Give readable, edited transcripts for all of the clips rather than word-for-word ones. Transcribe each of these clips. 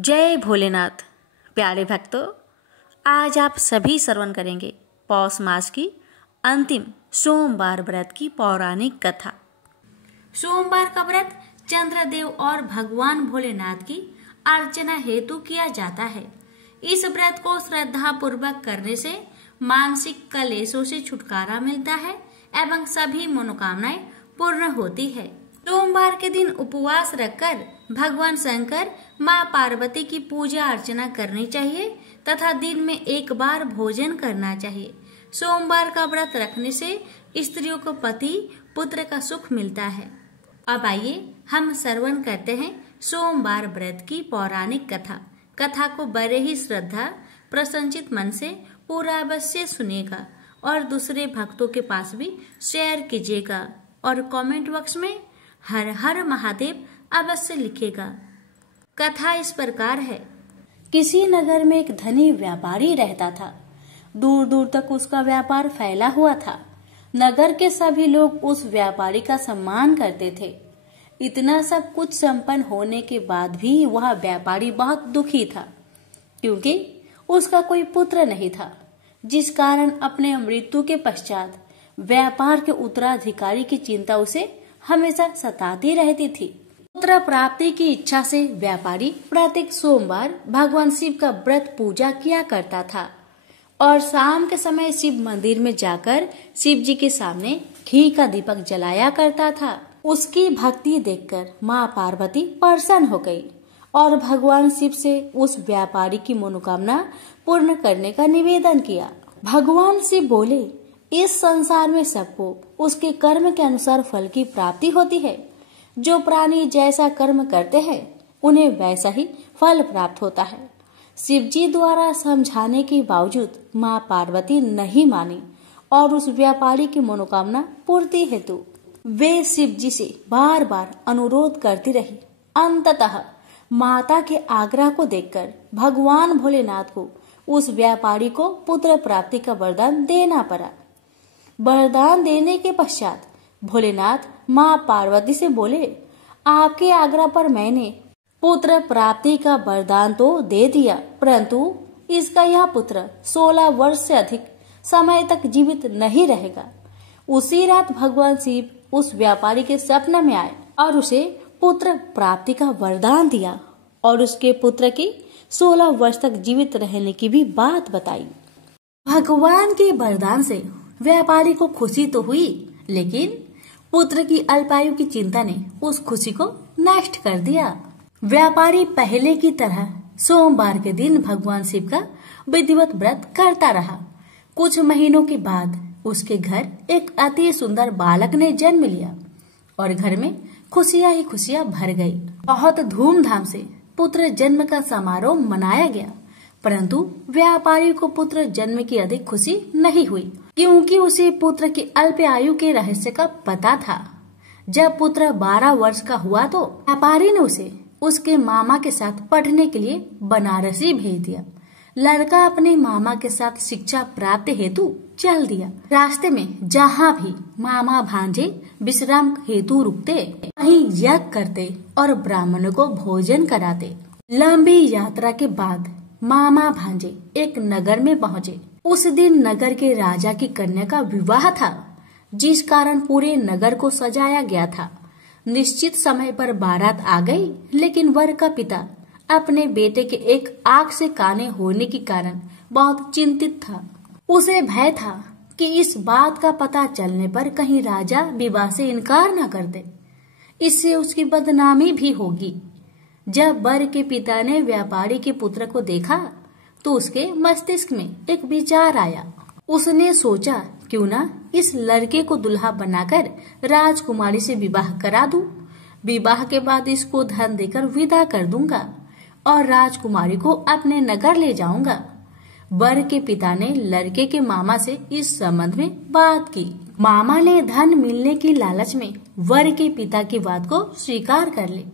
जय भोलेनाथ। प्यारे भक्तों, आज आप सभी श्रवण करेंगे पौष मास की अंतिम सोमवार व्रत की पौराणिक कथा। सोमवार का व्रत चंद्रदेव और भगवान भोलेनाथ की अर्चना हेतु किया जाता है। इस व्रत को श्रद्धा पूर्वक करने से मानसिक कलेशों से छुटकारा मिलता है एवं सभी मनोकामनाएं पूर्ण होती है। सोमवार के दिन उपवास रखकर भगवान शंकर, माँ पार्वती की पूजा अर्चना करनी चाहिए तथा दिन में एक बार भोजन करना चाहिए। सोमवार का व्रत रखने से स्त्रियों को पति पुत्र का सुख मिलता है। अब आइए हम श्रवण करते हैं सोमवार व्रत की पौराणिक कथा। कथा को बड़े ही श्रद्धा प्रसन्नचित मन से पूरा अवश्य सुनेगा और दूसरे भक्तों के पास भी शेयर कीजिएगा और कमेंट बॉक्स में हर हर महादेव अवश्य लिखेगा। कथा इस प्रकार है। किसी नगर में एक धनी व्यापारी रहता था। दूर दूर तक उसका व्यापार फैला हुआ था। नगर के सभी लोग उस व्यापारी का सम्मान करते थे। इतना सब कुछ संपन्न होने के बाद भी वह व्यापारी बहुत दुखी था, क्योंकि उसका कोई पुत्र नहीं था, जिस कारण अपने मृत्यु के पश्चात व्यापार के उत्तराधिकारी की चिंता उसे हमेशा सताती रहती थी। पुत्र प्राप्ति की इच्छा से व्यापारी प्रत्येक सोमवार भगवान शिव का व्रत पूजा किया करता था और शाम के समय शिव मंदिर में जाकर शिव जी के सामने घी का दीपक जलाया करता था। उसकी भक्ति देखकर माँ पार्वती प्रसन्न हो गई और भगवान शिव से उस व्यापारी की मनोकामना पूर्ण करने का निवेदन किया। भगवान शिव बोले, इस संसार में सबको उसके कर्म के अनुसार फल की प्राप्ति होती है। जो प्राणी जैसा कर्म करते हैं उन्हें वैसा ही फल प्राप्त होता है। शिव जी द्वारा समझाने के बावजूद माँ पार्वती नहीं मानी और उस व्यापारी की मनोकामना पूर्ति हेतु वे शिव जी से बार बार अनुरोध करती रही। अंततः माता के आग्रह को देखकर भगवान भोलेनाथ को उस व्यापारी को पुत्र प्राप्ति का वरदान देना पड़ा। वरदान देने के पश्चात भोलेनाथ माँ पार्वती से बोले, आपके आग्रह पर मैंने पुत्र प्राप्ति का वरदान तो दे दिया, परंतु इसका यह पुत्र 16 वर्ष से अधिक समय तक जीवित नहीं रहेगा। उसी रात भगवान शिव उस व्यापारी के स्वप्न में आए और उसे पुत्र प्राप्ति का वरदान दिया और उसके पुत्र की 16 वर्ष तक जीवित रहने की भी बात बताई। भगवान के वरदान से व्यापारी को खुशी तो हुई, लेकिन पुत्र की अल्पायु की चिंता ने उस खुशी को नष्ट कर दिया। व्यापारी पहले की तरह सोमवार के दिन भगवान शिव का विधिवत व्रत करता रहा। कुछ महीनों के बाद उसके घर एक अति सुंदर बालक ने जन्म लिया और घर में खुशियां ही खुशियां भर गई। बहुत धूमधाम से पुत्र जन्म का समारोह मनाया गया, परंतु व्यापारी को पुत्र जन्म की अधिक खुशी नहीं हुई, क्योंकि उसे पुत्र की अल्प आयु के रहस्य का पता था। जब पुत्र 12 वर्ष का हुआ तो व्यापारी ने उसे उसके मामा के साथ पढ़ने के लिए बनारसी भेज दिया। लड़का अपने मामा के साथ शिक्षा प्राप्त हेतु चल दिया। रास्ते में जहाँ भी मामा भांजे विश्राम हेतु रुकते, वहीं यज्ञ करते और ब्राह्मणों को भोजन कराते। लंबी यात्रा के बाद मामा भांजे एक नगर में पहुँचे। उस दिन नगर के राजा की कन्या का विवाह था, जिस कारण पूरे नगर को सजाया गया था। निश्चित समय पर बारात आ गई, लेकिन वर का पिता अपने बेटे के एक आंख से काने होने के कारण बहुत चिंतित था। उसे भय था कि इस बात का पता चलने पर कहीं राजा विवाह से इनकार न कर दे, इससे उसकी बदनामी भी होगी। जब वर के पिता ने व्यापारी के पुत्र को देखा तो उसके मस्तिष्क में एक विचार आया। उसने सोचा, क्यों ना इस लड़के को दुल्हा बनाकर राजकुमारी से विवाह करा दूं। विवाह के बाद इसको धन देकर विदा कर दूंगा और राजकुमारी को अपने नगर ले जाऊंगा। वर के पिता ने लड़के के मामा से इस संबंध में बात की। मामा ने धन मिलने की लालच में वर के पिता की बात को स्वीकार कर ली।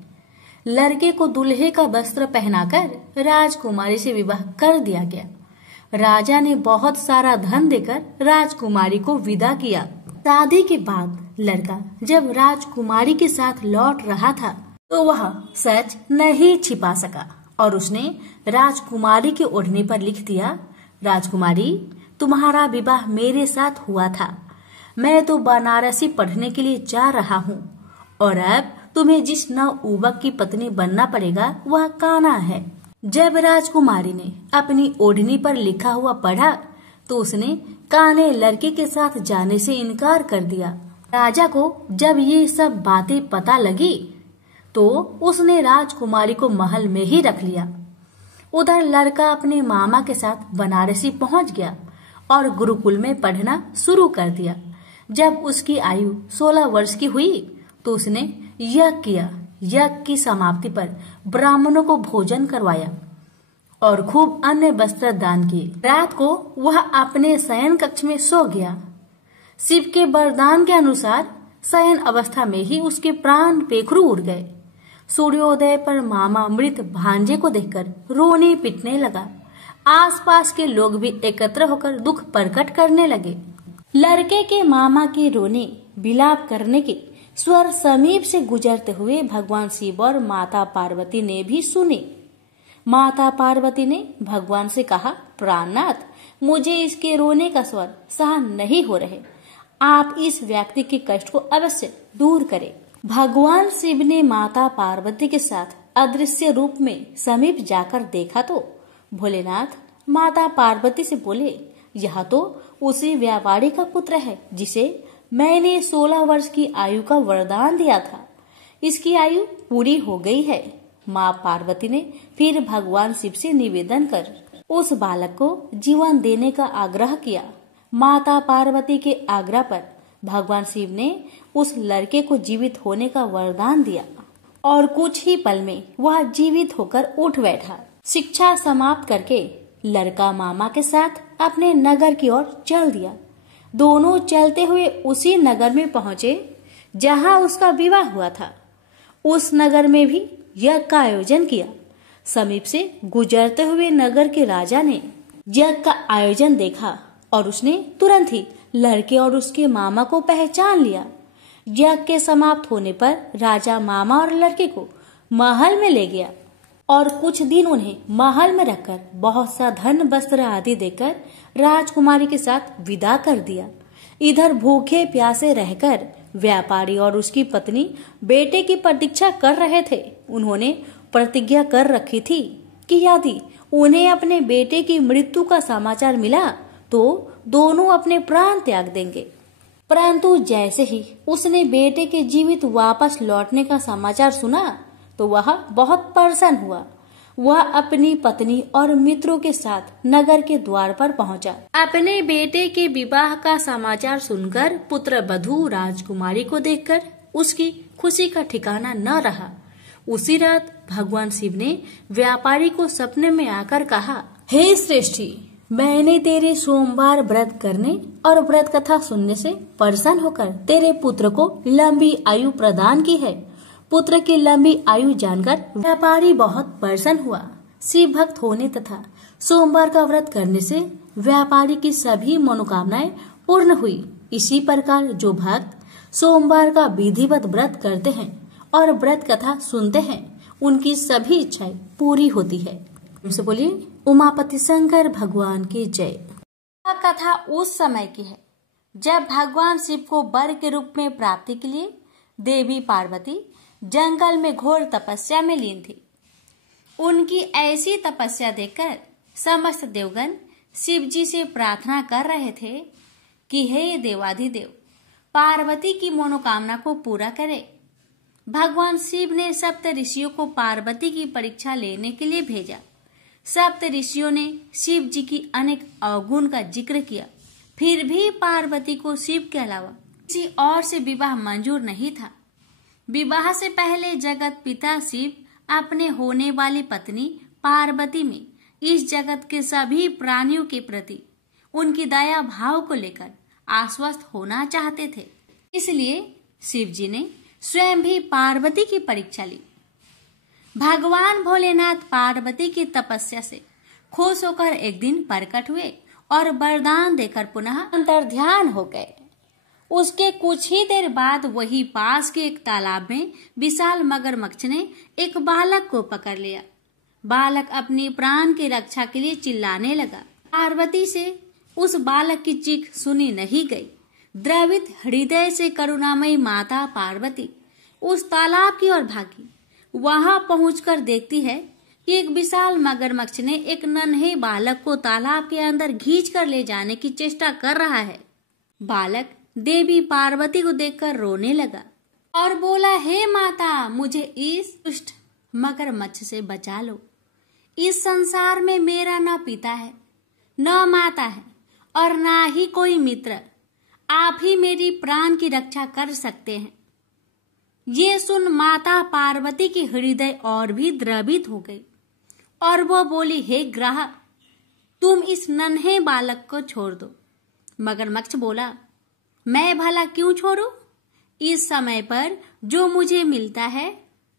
लड़के को दूल्हे का वस्त्र पहनाकर राजकुमारी से विवाह कर दिया गया। राजा ने बहुत सारा धन देकर राजकुमारी को विदा किया। शादी के बाद लड़का जब राजकुमारी के साथ लौट रहा था तो वह सच नहीं छिपा सका और उसने राजकुमारी के ओढ़ने पर लिख दिया, राजकुमारी, तुम्हारा विवाह मेरे साथ हुआ था। मैं तो बनारसी पढ़ने के लिए जा रहा हूँ और अब तुम्हें जिस नवयुवक की पत्नी बनना पड़ेगा वह कान्हा है। जब राजकुमारी ने अपनी ओढ़नी पर लिखा हुआ पढ़ा तो उसने कान्हे लड़के के साथ जाने से इनकार कर दिया। राजा को जब ये सब बातें पता लगी तो उसने राजकुमारी को महल में ही रख लिया। उधर लड़का अपने मामा के साथ बनारसी पहुंच गया और गुरुकुल में पढ़ना शुरू कर दिया। जब उसकी आयु 16 वर्ष की हुई तो उसने यज्ञ किया। यज्ञ की समाप्ति पर ब्राह्मणों को भोजन करवाया और खूब अन्य वस्त्र दान किए। रात को वह अपने शयन कक्ष में सो गया। शिव के वरदान के अनुसार शयन अवस्था में ही उसके प्राण पेखरू उड़ गए। सूर्योदय पर मामा मृत भांजे को देखकर रोने पिटने लगा। आसपास के लोग भी एकत्र होकर दुख प्रकट करने लगे। लड़के के मामा के रोने विलाप करने के स्वर समीप से गुजरते हुए भगवान शिव और माता पार्वती ने भी सुने। माता पार्वती ने भगवान से कहा, प्राणनाथ, मुझे इसके रोने का स्वर सहन नहीं हो रहे, आप इस व्यक्ति के कष्ट को अवश्य दूर करें। भगवान शिव ने माता पार्वती के साथ अदृश्य रूप में समीप जाकर देखा तो भोलेनाथ माता पार्वती से बोले, यह तो उसी व्यापारी का पुत्र है जिसे मैंने 16 वर्ष की आयु का वरदान दिया था। इसकी आयु पूरी हो गई है। माँ पार्वती ने फिर भगवान शिव से निवेदन कर उस बालक को जीवन देने का आग्रह किया। माता पार्वती के आग्रह पर भगवान शिव ने उस लड़के को जीवित होने का वरदान दिया और कुछ ही पल में वह जीवित होकर उठ बैठा। शिक्षा समाप्त करके लड़का मामा के साथ अपने नगर की ओर चल दिया। दोनों चलते हुए उसी नगर में पहुंचे जहां उसका विवाह हुआ था। उस नगर में भी यज्ञ का आयोजन किया। समीप से गुजरते हुए नगर के राजा ने यज्ञ का आयोजन देखा और उसने तुरंत ही लड़के और उसके मामा को पहचान लिया। यज्ञ के समाप्त होने पर राजा मामा और लड़के को महल में ले गया और कुछ दिन उन्हें महल में रखकर बहुत सा धन वस्त्र आदि देकर राजकुमारी के साथ विदा कर दिया। इधर भूखे प्यासे रहकर व्यापारी और उसकी पत्नी बेटे की प्रतीक्षा कर रहे थे। उन्होंने प्रतिज्ञा कर रखी थी कि यदि उन्हें अपने बेटे की मृत्यु का समाचार मिला तो दोनों अपने प्राण त्याग देंगे। परंतु जैसे ही उसने बेटे के जीवित वापस लौटने का समाचार सुना तो वह बहुत प्रसन्न हुआ। वह अपनी पत्नी और मित्रों के साथ नगर के द्वार पर पहुंचा। अपने बेटे के विवाह का समाचार सुनकर पुत्र वधू राजकुमारी को देखकर उसकी खुशी का ठिकाना न रहा। उसी रात भगवान शिव ने व्यापारी को सपने में आकर कहा, हे श्रेष्ठी, मैंने तेरे सोमवार व्रत करने और व्रत कथा सुनने से प्रसन्न होकर तेरे पुत्र को लंबी आयु प्रदान की है। पुत्र की लंबी आयु जानकर व्यापारी बहुत प्रसन्न हुआ। शिव भक्त होने तथा सोमवार का व्रत करने से व्यापारी की सभी मनोकामनाएं पूर्ण हुई। इसी प्रकार जो भक्त सोमवार का विधिवत व्रत करते हैं और व्रत कथा सुनते हैं उनकी सभी इच्छाएं पूरी होती है। उनसे बोलिए उमापति शंकर भगवान की जय। यह कथा उस समय की है जब भगवान शिव को वर के रूप में प्राप्ति के लिए देवी पार्वती जंगल में घोर तपस्या में लीन थी। उनकी ऐसी तपस्या देखकर समस्त देवगण शिव जी से प्रार्थना कर रहे थे कि हे देवाधिदेव, पार्वती की मनोकामना को पूरा करे। भगवान शिव ने सप्त ऋषियों को पार्वती की परीक्षा लेने के लिए भेजा। सप्त ऋषियों ने शिव जी की अनेक अवगुण का जिक्र किया, फिर भी पार्वती को शिव के अलावा किसी और से विवाह मंजूर नहीं था। विवाह से पहले जगत पिता शिव अपने होने वाली पत्नी पार्वती में इस जगत के सभी प्राणियों के प्रति उनकी दया भाव को लेकर आश्वस्त होना चाहते थे। इसलिए शिव जी ने स्वयं भी पार्वती की परीक्षा ली। भगवान भोलेनाथ पार्वती की तपस्या से खुश होकर एक दिन प्रकट हुए और वरदान देकर पुनः अंतर्ध्यान हो गए। उसके कुछ ही देर बाद वही पास के एक तालाब में विशाल मगरमच्छ ने एक बालक को पकड़ लिया। बालक अपने प्राण की रक्षा के लिए चिल्लाने लगा। पार्वती से उस बालक की चीख सुनी नहीं गई। द्रवित हृदय से करुणामयी माता पार्वती उस तालाब की ओर भागी। वहां पहुंचकर देखती है कि एक विशाल मगरमच्छ ने एक नन्हे बालक को तालाब के अंदर खींच कर ले जाने की चेष्टा कर रहा है। बालक देवी पार्वती को देखकर रोने लगा और बोला, हे माता, मुझे इस दुष्ट मगरमच्छ से बचा लो। इस संसार में मेरा न पिता है, न माता है और न ही कोई मित्र। आप ही मेरी प्राण की रक्षा कर सकते हैं। ये सुन माता पार्वती की हृदय और भी द्रवित हो गई और वो बोली, हे ग्रह, तुम इस नन्हे बालक को छोड़ दो। मगरमच्छ बोला, मैं भला क्यों छोड़ूं? इस समय पर जो मुझे मिलता है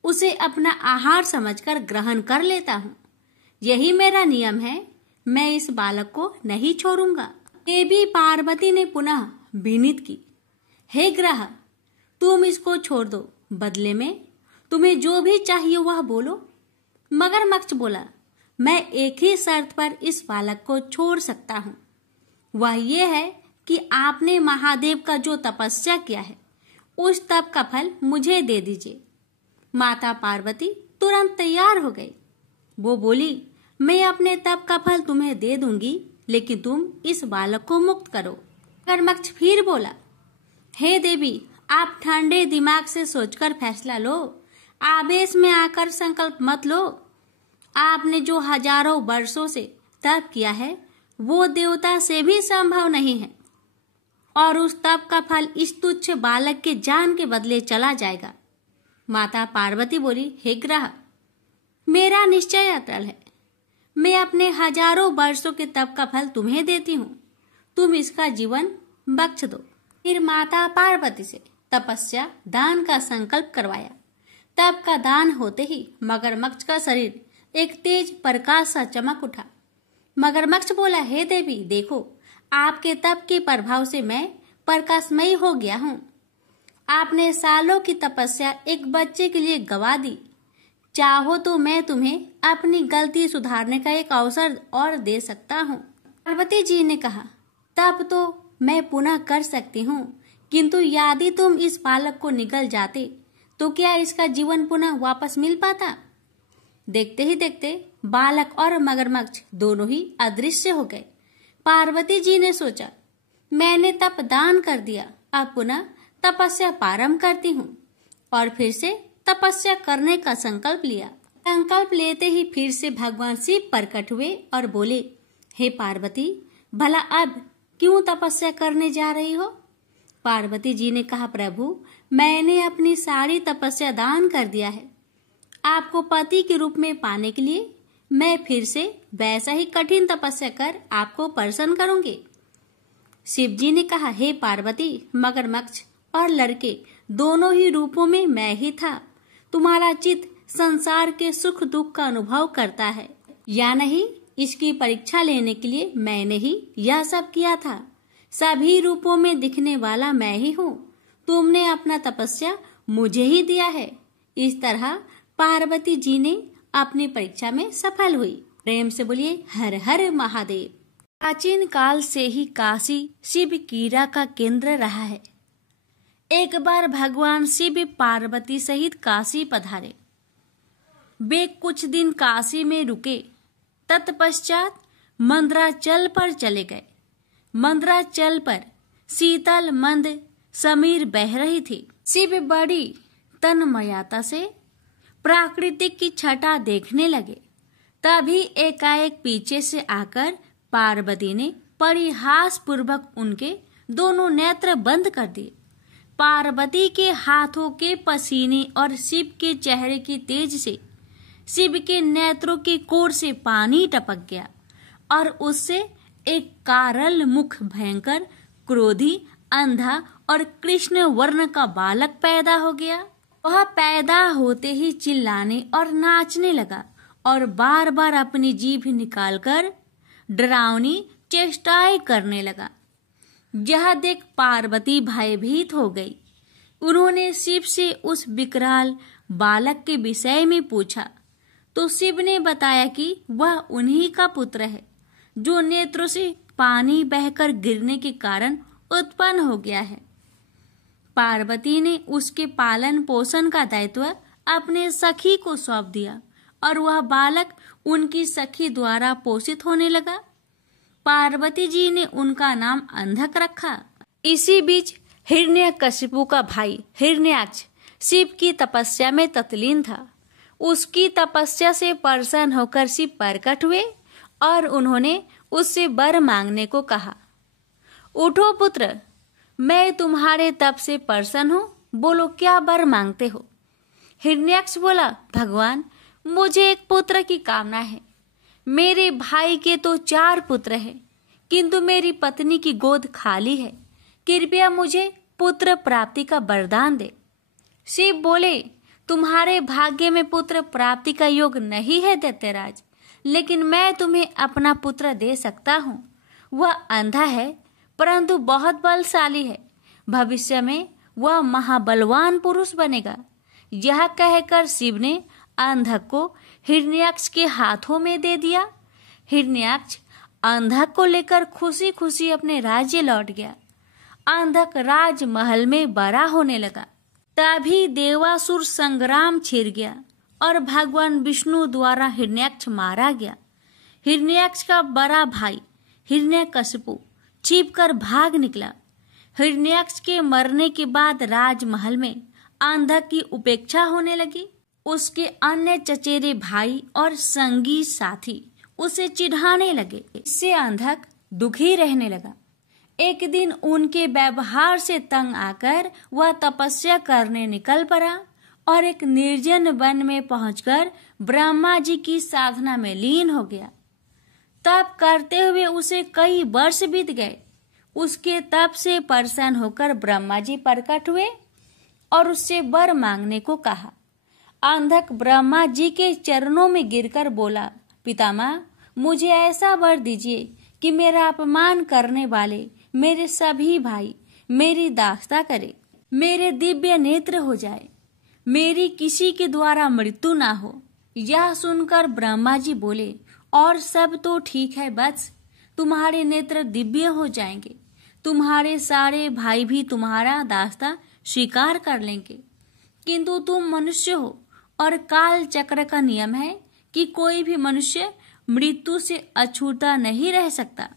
उसे अपना आहार समझकर ग्रहण कर लेता हूँ। यही मेरा नियम है। मैं इस बालक को नहीं छोड़ूंगा। देवी पार्वती ने पुनः विनीत की, हे ग्रह, तुम इसको छोड़ दो। बदले में तुम्हें जो भी चाहिए वह बोलो। मगरमच्छ बोला, मैं एक ही शर्त पर इस बालक को छोड़ सकता हूँ। वह ये है कि आपने महादेव का जो तपस्या किया है उस तप का फल मुझे दे दीजिए। माता पार्वती तुरंत तैयार हो गई। वो बोली, मैं अपने तप का फल तुम्हें दे दूंगी, लेकिन तुम इस बालक को मुक्त करो। मगरमच्छ फिर बोला, हे देवी, आप ठंडे दिमाग से सोचकर फैसला लो। आवेश में आकर संकल्प मत लो। आपने जो हजारों वर्षों से तप किया है वो देवता से भी संभव नहीं है और उस तप का फल इस तुच्छ बालक के जान के बदले चला जाएगा। माता पार्वती बोली, हे ग्रह, मेरा निश्चय अटल है। मैं अपने हजारों वर्षों के तप का फल तुम्हें देती हूँ। तुम इसका जीवन बख्श दो। फिर माता पार्वती से तपस्या दान का संकल्प करवाया। तप का दान होते ही मगरमच्छ का शरीर एक तेज प्रकाश सा चमक उठा। मगरमच्छ बोला, हे देवी, देखो, आपके तप के प्रभाव से मैं प्रकाशमयी हो गया हूँ। आपने सालों की तपस्या एक बच्चे के लिए गवा दी। चाहो तो मैं तुम्हें अपनी गलती सुधारने का एक अवसर और दे सकता हूँ। पार्वती जी ने कहा, तब तो मैं पुनः कर सकती हूँ, किंतु यदि तुम इस बालक को निगल जाते तो क्या इसका जीवन पुनः वापस मिल पाता? देखते ही देखते बालक और मगरमच्छ दोनों ही अदृश्य हो गए। पार्वती जी ने सोचा, मैंने तप दान कर दिया, अब पुनः तपस्या प्रारंभ करती हूँ और फिर से तपस्या करने का संकल्प लिया। संकल्प लेते ही फिर से भगवान शिव प्रकट हुए और बोले, हे पार्वती, भला अब क्यों तपस्या करने जा रही हो? पार्वती जी ने कहा, प्रभु, मैंने अपनी सारी तपस्या दान कर दिया है। आपको पति के रूप में पाने के लिए मैं फिर से वैसा ही कठिन तपस्या कर आपको प्रसन्न करूंगी। शिव जी ने कहा, हे पार्वती, मगरमच्छ और लड़के दोनों ही रूपों में मैं ही था। तुम्हारा चित्त संसार के सुख दुख का अनुभव करता है या नहीं, इसकी परीक्षा लेने के लिए मैंने ही यह सब किया था। सभी रूपों में दिखने वाला मैं ही हूँ। तुमने अपना तपस्या मुझे ही दिया है। इस तरह पार्वती जी ने अपनी परीक्षा में सफल हुई। प्रेम से बोलिए, हर हर महादेव। प्राचीन काल से ही काशी शिव क्रीड़ा का केंद्र रहा है। एक बार भगवान शिव पार्वती सहित काशी पधारे। वे कुछ दिन काशी में रुके। तत्पश्चात मंदराचल पर चले गए। मंदराचल पर शीतल मंद समीर बह रही थी। शिव बड़ी तन्मयता से प्राकृतिक की छटा देखने लगे। तभी एकाएक पीछे से आकर पार्वती ने परिहास पूर्वक उनके दोनों नेत्र बंद कर दिए। पार्वती के हाथों के पसीने और शिव के चेहरे की तेज से शिव के नेत्रों के कोर से पानी टपक गया और उससे एक कारल मुख, भयंकर, क्रोधी, अंधा और कृष्ण वर्ण का बालक पैदा हो गया। वह पैदा होते ही चिल्लाने और नाचने लगा और बार बार अपनी जीभ निकालकर डरावनी चेष्टाएं करने लगा। यह देख पार्वती भयभीत हो गई। उन्होंने शिव से उस विकराल बालक के विषय में पूछा, तो शिव ने बताया कि वह उन्हीं का पुत्र है जो नेत्रों से पानी बहकर गिरने के कारण उत्पन्न हो गया है। पार्वती ने उसके पालन पोषण का दायित्व अपने सखी को सौंप दिया और वह बालक उनकी सखी द्वारा पोषित होने लगा। पार्वती जी ने उनका नाम अंधक रखा। इसी बीच हिरण्यकशिपु का भाई हिरण्याक्ष शिव की तपस्या में तत्लीन था। उसकी तपस्या से प्रसन्न होकर शिव प्रकट हुए और उन्होंने उससे वर मांगने को कहा। उठो पुत्र, मैं तुम्हारे तप से प्रसन्न हूँ, बोलो क्या वर मांगते हो। हिरण्याक्ष बोला, भगवान मुझे एक पुत्र की कामना है। मेरे भाई के तो 4 पुत्र हैं, किंतु मेरी पत्नी की गोद खाली है। कृपया मुझे पुत्र प्राप्ति का वरदान दे। शिव बोले, तुम्हारे भाग्य में पुत्र प्राप्ति का योग नहीं है दैत्यराज, लेकिन मैं तुम्हें अपना पुत्र दे सकता हूँ। वह अंधा है परंतु बहुत बलशाली है। भविष्य में वह महाबलवान पुरुष बनेगा। यह कहकर शिव ने अंधक को हिरण्याक्ष के हाथों में दे दिया। हिरण्याक्ष अंधक को लेकर खुशी खुशी अपने राज्य लौट गया। अंधक राजमहल में बड़ा होने लगा। तभी देवासुर संग्राम छिड़ गया और भगवान विष्णु द्वारा हिरण्याक्ष मारा गया। हिरण्याक्ष का बड़ा भाई हिरण्यकशिपु छिपकर भाग निकला। हिरण्याक्ष के मरने के बाद राजमहल में अंधक की उपेक्षा होने लगी। उसके अन्य चचेरे भाई और संगी साथी उसे चिढ़ाने लगे। इससे अंधक दुखी रहने लगा। एक दिन उनके व्यवहार से तंग आकर वह तपस्या करने निकल पड़ा और एक निर्जन वन में पहुंचकर ब्रह्मा जी की साधना में लीन हो गया। तप करते हुए उसे कई वर्ष बीत गए। उसके तप से प्रसन्न होकर ब्रह्मा जी प्रकट हुए और उससे वर मांगने को कहा। अंधक ब्रह्मा जी के चरणों में गिरकर बोला, पितामह मुझे ऐसा वर दीजिए कि मेरा अपमान करने वाले मेरे सभी भाई मेरी दास्ता करे, मेरे दिव्य नेत्र हो जाए, मेरी किसी के द्वारा मृत्यु ना हो। यह सुनकर ब्रह्मा जी बोले, और सब तो ठीक है बस, तुम्हारे नेत्र दिव्य हो जाएंगे। तुम्हारे सारे भाई भी तुम्हारा दास्ता स्वीकार कर लेंगे, किंतु तुम मनुष्य हो और काल चक्र का नियम है कि कोई भी मनुष्य मृत्यु से अछूता नहीं रह सकता।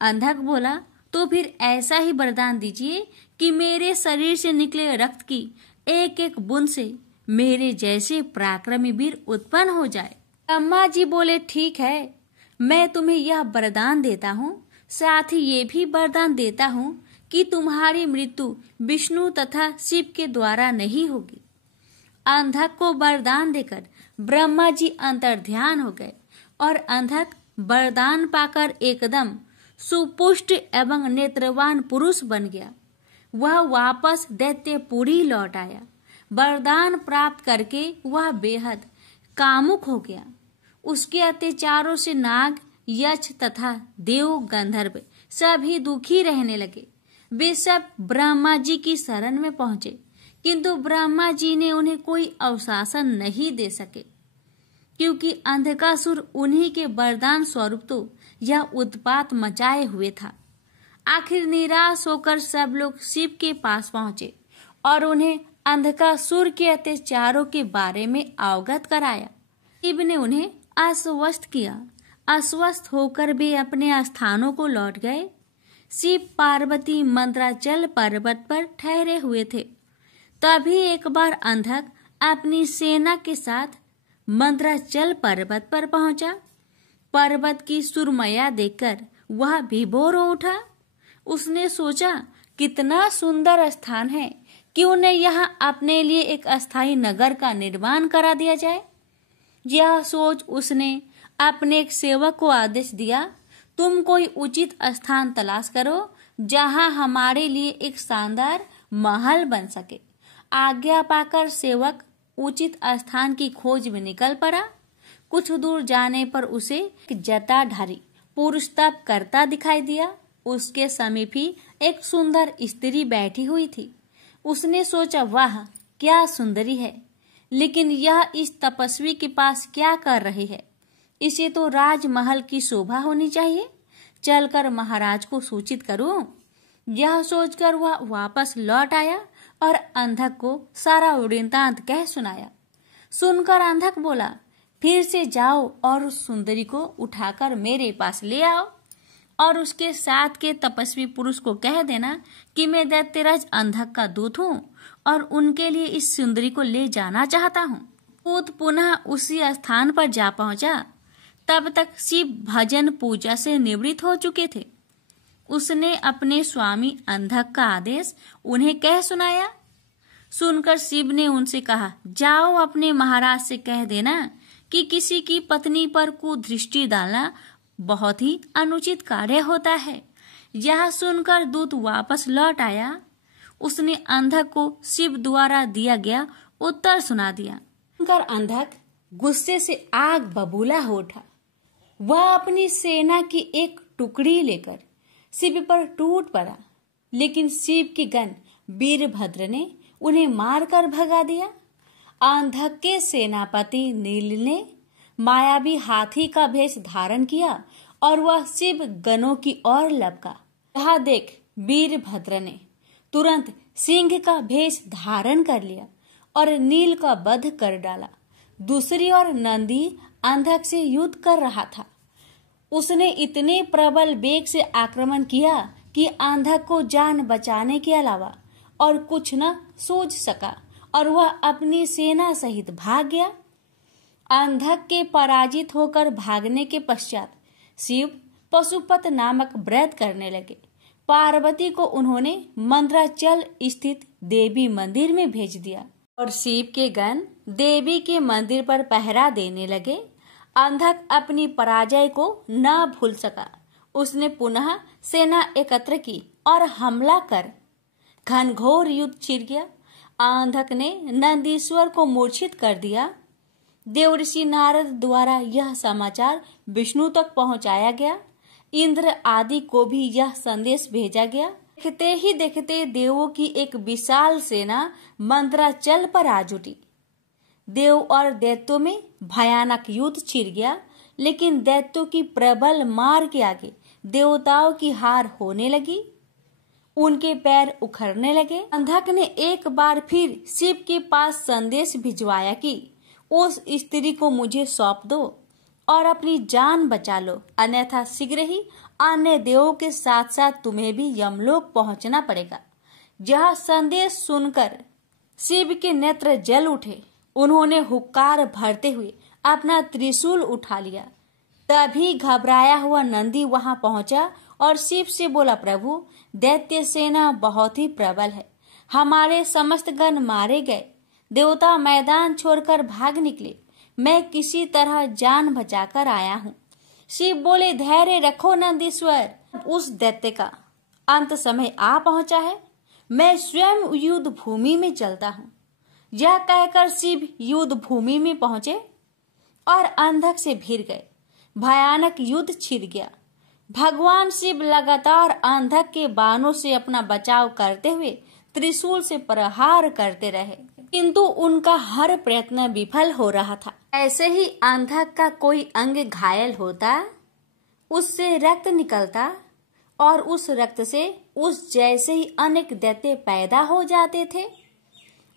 अंधक बोला, तो फिर ऐसा ही वरदान दीजिए कि मेरे शरीर से निकले रक्त की एक एक बूंद से मेरे जैसे पराक्रमी वीर उत्पन्न हो जाए। ब्रह्मा जी बोले, ठीक है, मैं तुम्हें यह वरदान देता हूँ, साथ ही ये भी वरदान देता हूँ कि तुम्हारी मृत्यु विष्णु तथा शिव के द्वारा नहीं होगी। अंधक को वरदान देकर ब्रह्मा जी अंतर्ध्यान हो गए और अंधक वरदान पाकर एकदम सुपुष्ट एवं नेत्रवान पुरुष बन गया। वह वापस दैत्यपुरी लौट आया। वरदान प्राप्त करके वह बेहद कामुक हो गया। उसके अत्याचारों से नाग, यक्ष तथा देव गंधर्व सभी दुखी रहने लगे। वे सब ब्रह्मा जी की शरण में पहुंचे, किंतु ब्रह्मा जी ने उन्हें कोई अवशासन नहीं दे सके, क्योंकि अंधकासुर उन्हीं के वरदान स्वरूप तो यह उत्पात मचाए हुए था। आखिर निराश होकर सब लोग शिव के पास पहुंचे और उन्हें अंधकासुर के अत्याचारों के बारे में अवगत कराया। शिव ने उन्हें आश्वस्त किया। आश्वस्त होकर वे अपने स्थानों को लौट गए। शिव पार्वती मंद्राचल पर्वत पर ठहरे हुए थे। तभी एक बार अंधक अपनी सेना के साथ मंद्राचल पर्वत पर पहुंचा। पर्वत की सुरमया देखकर वह विभोर हो उठा। उसने सोचा, कितना सुंदर स्थान है, क्यों न यहाँ अपने लिए एक अस्थायी नगर का निर्माण करा दिया जाए। यह सोच उसने अपने एक सेवक को आदेश दिया, तुम कोई उचित स्थान तलाश करो जहाँ हमारे लिए एक शानदार महल बन सके। आज्ञा पाकर सेवक उचित स्थान की खोज में निकल पड़ा। कुछ दूर जाने पर उसे एक जटाधारी पुरुष तप करता दिखाई दिया। उसके समीप ही एक सुंदर स्त्री बैठी हुई थी। उसने सोचा, वाह क्या सुंदरी है, लेकिन यह इस तपस्वी के पास क्या कर रही है? इसे तो राजमहल की शोभा होनी चाहिए। चलकर महाराज को सूचित करूं। यह सोचकर वह वापस लौट आया और अंधक को सारा वृत्तांत कह सुनाया। सुनकर अंधक बोला, फिर से जाओ और उस सुंदरी को उठाकर मेरे पास ले आओ और उसके साथ के तपस्वी पुरुष को कह देना कि मैं दैत्यराज अंधक का दूत हूँ और उनके लिए इस सुंदरी को ले जाना चाहता हूँ। दूत पुनः उसी स्थान पर जा पहुंचा। तब तक शिव भजन पूजा से निवृत्त हो चुके थे। उसने अपने स्वामी अंधक का आदेश उन्हें कह सुनाया। सुनकर शिव ने उनसे कहा, जाओ अपने महाराज से कह देना कि किसी की पत्नी पर कुदृष्टि डालना बहुत ही अनुचित कार्य होता है। यह सुनकर दूत वापस लौट आया। उसने अंधक को शिव द्वारा दिया गया उत्तर सुना दिया। सुनकर अंधक गुस्से से आग बबूला हो उठा। वह अपनी सेना की एक टुकड़ी लेकर शिव पर टूट पड़ा, लेकिन शिव के गण वीरभद्र ने उन्हें मारकर भगा दिया। अंधक के सेनापति नील ने मायावी हाथी का भेष धारण किया और वह शिव गणों की ओर लपका। यह देख वीरभद्र ने तुरंत सिंह का भेष धारण कर लिया और नील का वध कर डाला। दूसरी ओर नंदी अंधक से युद्ध कर रहा था। उसने इतने प्रबल वेग से आक्रमण किया कि अंधक को जान बचाने के अलावा और कुछ न सूझ सका और वह अपनी सेना सहित भाग गया। अंधक के पराजित होकर भागने के पश्चात शिव पशुपत नामक व्रत करने लगे। पार्वती को उन्होंने मंद्राचल स्थित देवी मंदिर में भेज दिया और शिव के गण देवी के मंदिर पर पहरा देने लगे। अंधक अपनी पराजय को न भूल सका। उसने पुनः सेना एकत्र की और हमला कर घनघोर युद्ध छिड़ गया। अंधक ने नंदीश्वर को मूर्छित कर दिया। देवर्षि नारद द्वारा यह समाचार विष्णु तक पहुंचाया गया। इंद्र आदि को भी यह संदेश भेजा गया। देखते ही देखते देवों की एक विशाल सेना मंद्राचल पर आ जुटी। देव और दैत्यों में भयानक युद्ध छिड़ गया, लेकिन दैत्यों की प्रबल मार के आगे देवताओं की हार होने लगी। उनके पैर उखड़ने लगे। अंधक ने एक बार फिर शिव के पास संदेश भिजवाया कि उस स्त्री को मुझे सौंप दो और अपनी जान बचा लो, अन्यथा शीघ्र ही अन्य देवों के साथ साथ तुम्हें भी यमलोक पहुंचना पड़ेगा। यह संदेश सुनकर शिव के नेत्र जल उठे। उन्होंने हुक्कार भरते हुए अपना त्रिशूल उठा लिया। तभी घबराया हुआ नंदी वहां पहुंचा और शिव से बोला, प्रभु, दैत्य सेना बहुत ही प्रबल है। हमारे समस्त गण मारे गए। देवता मैदान छोड़कर भाग निकले। मैं किसी तरह जान बचाकर आया हूँ। शिव बोले, धैर्य रखो नंदीश्वर, उस दैत्य का अंत समय आ पहुंचा है। मैं स्वयं युद्ध भूमि में चलता हूँ। यह कहकर शिव युद्ध भूमि में पहुंचे और अंधक से भिड़ गए। भयानक युद्ध छिड़ गया। भगवान शिव लगातार अंधक के बाणों से अपना बचाव करते हुए त्रिशूल से प्रहार करते रहे, किंतु उनका हर प्रयत्न विफल हो रहा था। ऐसे ही अंधक का कोई अंग घायल होता, उससे रक्त निकलता और उस रक्त से उस जैसे ही अनेक दैत्य पैदा हो जाते थे।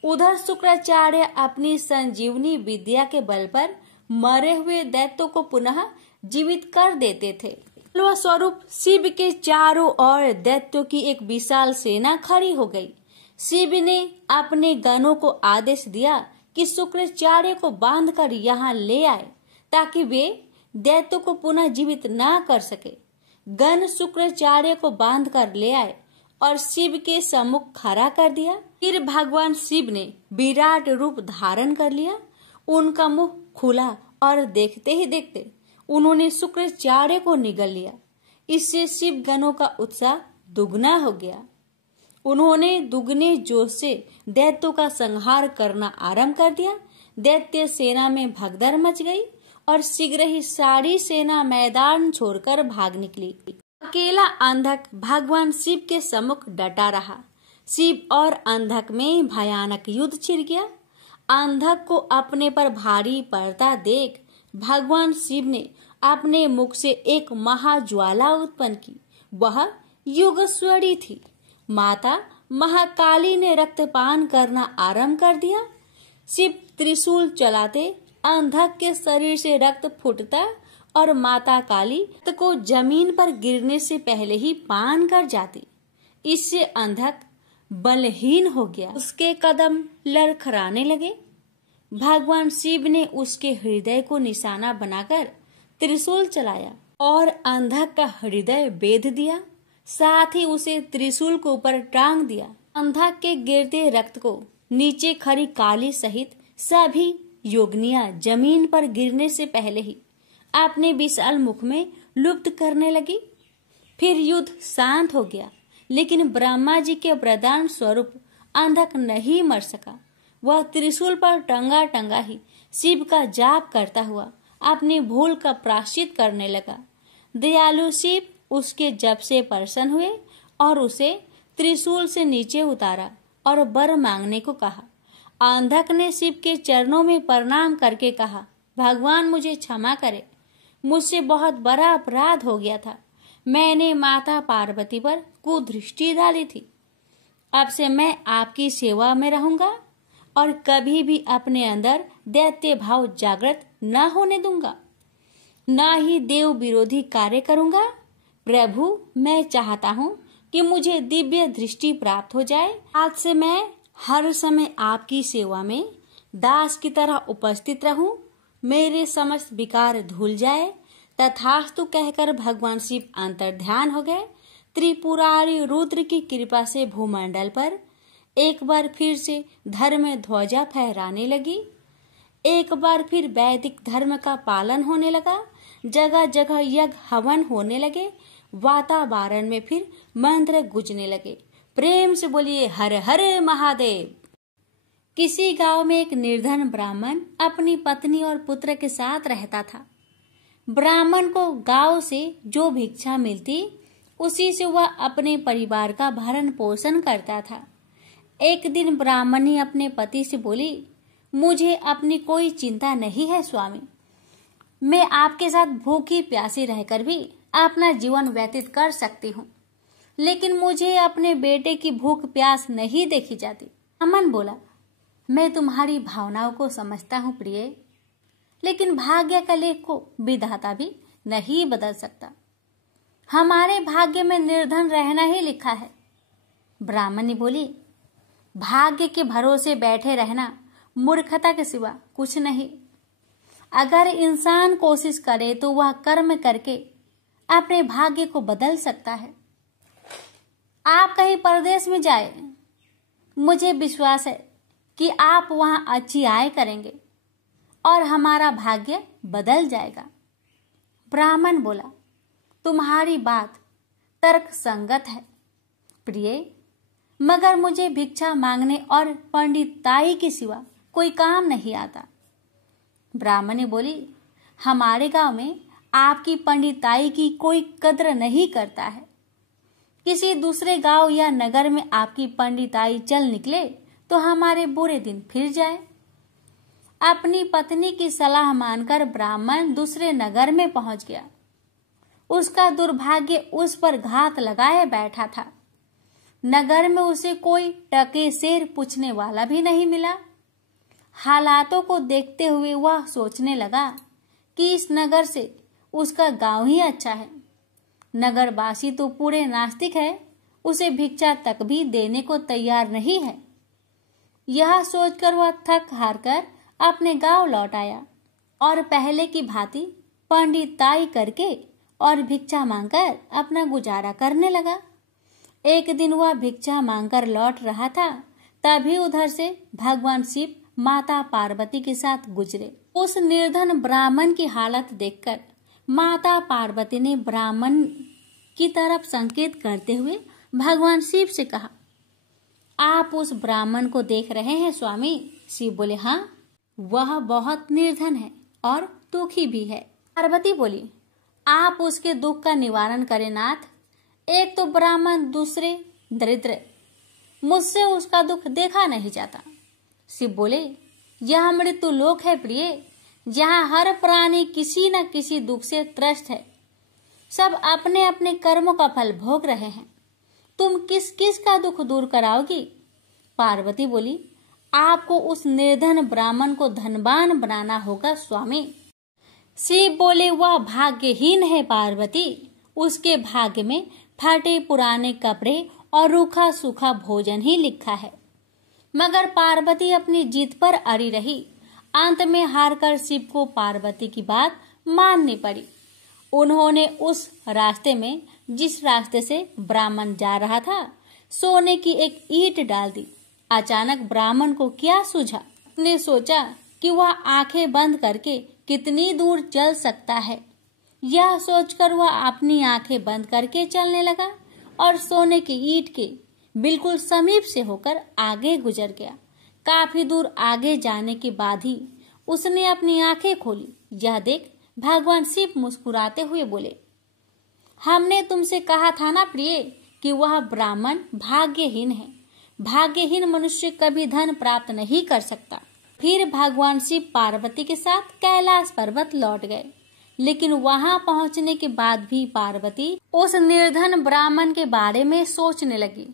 उधर शुक्राचार्य अपनी संजीवनी विद्या के बल पर मरे हुए दैत्यों को पुनः जीवित कर देते थे। स्वरूप शिव के चारों ओर दैत्यों की एक विशाल सेना खड़ी हो गई। शिव ने अपने गणों को आदेश दिया कि शुक्राचार्य को बांधकर यहाँ ले आए, ताकि वे दैत्यों को पुनः जीवित न कर सके। गण शुक्राचार्य को बांधकर ले आए और शिव के सम्मुख खड़ा कर दिया। फिर भगवान शिव ने विराट रूप धारण कर लिया। उनका मुंह खुला और देखते ही देखते उन्होंने शुक्राचार्य को निगल लिया। इससे शिव गणों का उत्साह दुगना हो गया। उन्होंने दुगने जोश से दैत्यों का संहार करना आरंभ कर दिया। दैत्य सेना में भगदड़ मच गई और शीघ्र ही सारी सेना मैदान छोड़कर भाग निकली। अकेला अंधक भगवान शिव के सम्मुख डटा रहा। शिव और अंधक में भयानक युद्ध छिड़ गया। अंधक को अपने पर भारी पड़ता देख भगवान शिव ने अपने मुख से एक महाज्वाला उत्पन्न की। वह युगस्वरी थी। माता महाकाली ने रक्तपान करना आरंभ कर दिया। शिव त्रिशूल चलाते अंधक के शरीर से रक्त फूटता और माता काली रक्त को जमीन पर गिरने से पहले ही पान कर जाती। इससे अंधक बलहीन हो गया। उसके कदम लड़खड़ाने लगे। भगवान शिव ने उसके हृदय को निशाना बनाकर त्रिशूल चलाया और अंधक का हृदय बेध दिया। साथ ही उसे त्रिशूल के ऊपर टांग दिया। अंधक के गिरते रक्त को नीचे खड़ी काली सहित सभी योगिनियां जमीन पर गिरने से पहले ही अपने विशाल मुख में लुप्त करने लगी। फिर युद्ध शांत हो गया, लेकिन ब्रह्मा जी के वरदान स्वरूप अंधक नहीं मर सका। वह त्रिशूल पर टंगा टंगा ही शिव का जाप करता हुआ अपनी भूल का प्रायश्चित करने लगा। दयालु शिव उसके जप से प्रसन्न हुए और उसे त्रिशूल से नीचे उतारा और वर मांगने को कहा। अंधक ने शिव के चरणों में प्रणाम करके कहा, भगवान मुझे क्षमा करे, मुझसे बहुत बड़ा अपराध हो गया था। मैंने माता पार्वती पर कुदृष्टि डाली थी। अब से मैं आपकी सेवा में रहूंगा और कभी भी अपने अंदर दैत्य भाव जागृत न होने दूंगा, न ही देव विरोधी कार्य करूंगा। प्रभु, मैं चाहता हूँ कि मुझे दिव्य दृष्टि प्राप्त हो जाए। आज से मैं हर समय आपकी सेवा में दास की तरह उपस्थित रहूं। मेरे समस्त विकार धुल जाए। तथास्तु कहकर भगवान शिव अंतर्ध्यान हो गए। त्रिपुरारी रुद्र की कृपा से भूमंडल पर एक बार फिर से धर्म ध्वजा फहराने लगी। एक बार फिर वैदिक धर्म का पालन होने लगा। जगह जगह यज्ञ हवन होने लगे। वातावरण में फिर मंत्र गूंजने लगे। प्रेम से बोलिए हर हर महादेव। किसी गांव में एक निर्धन ब्राह्मण अपनी पत्नी और पुत्र के साथ रहता था। ब्राह्मण को गांव से जो भिक्षा मिलती उसी से वह अपने परिवार का भरण पोषण करता था। एक दिन ब्राह्मणी अपने पति से बोली, मुझे अपनी कोई चिंता नहीं है स्वामी, मैं आपके साथ भूखी प्यासी रहकर भी अपना जीवन व्यतीत कर सकती हूँ, लेकिन मुझे अपने बेटे की भूख प्यास नहीं देखी जाती। ब्राह्मण बोला, मैं तुम्हारी भावनाओं को समझता हूँ प्रिय, लेकिन भाग्य का लेख को विधाता भी नहीं बदल सकता। हमारे भाग्य में निर्धन रहना ही लिखा है। ब्राह्मणी बोली, भाग्य के भरोसे बैठे रहना मूर्खता के सिवा कुछ नहीं। अगर इंसान कोशिश करे तो वह कर्म करके अपने भाग्य को बदल सकता है। आप कहीं परदेश में जाए, मुझे विश्वास है कि आप वहां अच्छी आय करेंगे और हमारा भाग्य बदल जाएगा। ब्राह्मण बोला, तुम्हारी बात तर्क संगत है प्रिय, मगर मुझे भिक्षा मांगने और पंडिताई के सिवा कोई काम नहीं आता। ब्राह्मणी बोली, हमारे गांव में आपकी पंडिताई की कोई कद्र नहीं करता है। किसी दूसरे गांव या नगर में आपकी पंडिताई चल निकले तो हमारे बुरे दिन फिर जाए। अपनी पत्नी की सलाह मानकर ब्राह्मण दूसरे नगर में पहुंच गया। उसका दुर्भाग्य उस पर घात लगाए बैठा था। नगर में उसे कोई टके सेर पूछने वाला भी नहीं मिला। हालातों को देखते हुए वह सोचने लगा कि इस नगर से उसका गांव ही अच्छा है। नगरवासी तो पूरे नास्तिक है, उसे भिक्षा तक भी देने को तैयार नहीं है। यह सोचकर वह थक हार कर अपने गांव लौट आया और पहले की भांति पंडिताई करके और भिक्षा मांगकर अपना गुजारा करने लगा। एक दिन वह भिक्षा मांगकर लौट रहा था, तभी उधर से भगवान शिव माता पार्वती के साथ गुजरे। उस निर्धन ब्राह्मण की हालत देखकर माता पार्वती ने ब्राह्मण की तरफ संकेत करते हुए भगवान शिव से कहा, आप उस ब्राह्मण को देख रहे हैं स्वामी? शिव बोले, हाँ, वह बहुत निर्धन है और दुखी भी है। पार्वती बोली, आप उसके दुख का निवारण करें नाथ। एक तो ब्राह्मण, दूसरे दरिद्र, मुझसे उसका दुख देखा नहीं जाता। शिव बोले, यह मृत्यु लोक है प्रिय, जहाँ हर प्राणी किसी न किसी दुख से त्रस्त है। सब अपने अपने कर्मों का फल भोग रहे हैं। तुम किस किस का दुख दूर कराओगी? पार्वती बोली, आपको उस निर्धन ब्राह्मण को धनवान बनाना होगा स्वामी। शिव बोले, वह भाग्यहीन है पार्वती, उसके भाग्य में फटे पुराने कपड़े और रूखा सूखा भोजन ही लिखा है। मगर पार्वती अपनी जीत पर अड़ी रही। अंत में हारकर शिव को पार्वती की बात माननी पड़ी। उन्होंने उस रास्ते में, जिस रास्ते से ब्राह्मण जा रहा था, सोने की एक ईंट डाल दी। अचानक ब्राह्मण को क्या सूझा? उसने सोचा कि वह आंखें बंद करके कितनी दूर चल सकता है। यह सोचकर वह अपनी आंखें बंद करके चलने लगा और सोने की ईंट के बिल्कुल समीप से होकर आगे गुजर गया। काफी दूर आगे जाने के बाद ही उसने अपनी आंखें खोली। यह देख भगवान शिव मुस्कुराते हुए बोले, हमने तुमसे कहा था ना प्रिय कि वह ब्राह्मण भाग्यहीन है। भाग्यहीन मनुष्य कभी धन प्राप्त नहीं कर सकता। फिर भगवान शिव पार्वती के साथ कैलाश पर्वत लौट गए। लेकिन वहां पहुंचने के बाद भी पार्वती उस निर्धन ब्राह्मण के बारे में सोचने लगी।